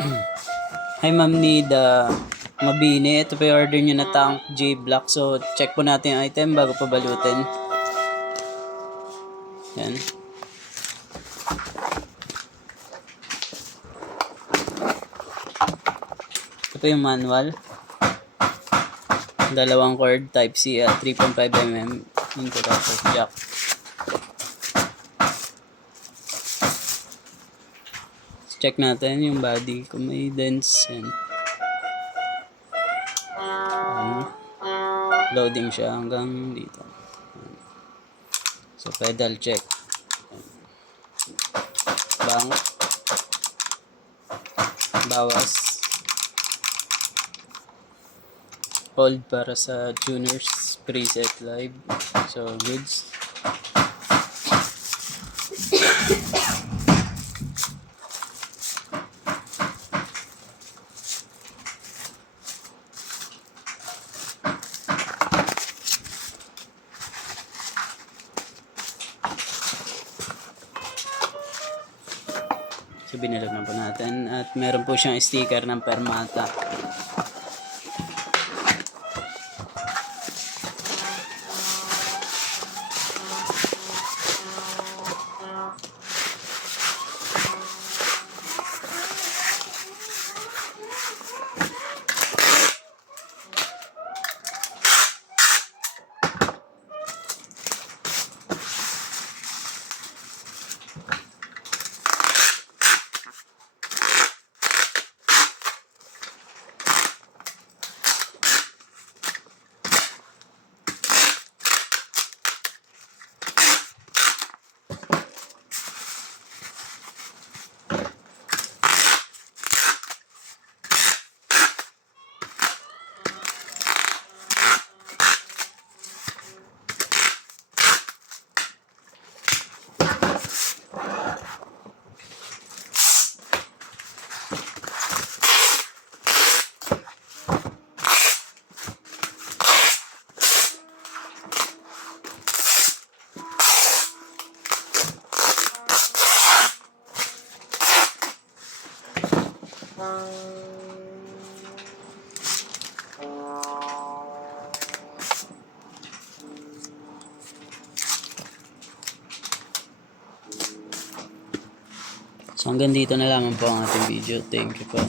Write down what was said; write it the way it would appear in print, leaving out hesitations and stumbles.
Hi Ma'am Nida Mabini, ito pa yung order nyo na tank J-Block. So check po natin yung item bago pa balutin. Yan. Ito pa yung manual. Dalawang cord type C at 3.5mm input output jack. Check natin yung body kung may dents. Yan. Loading siya hanggang dito. So pedal check. Bank. Bawas. Hold para sa tuners preset live. So goods. So binilog na po natin at meron po siyang sticker ng Permata. So hanggang dito na lamang po ang ating video. Thank you po.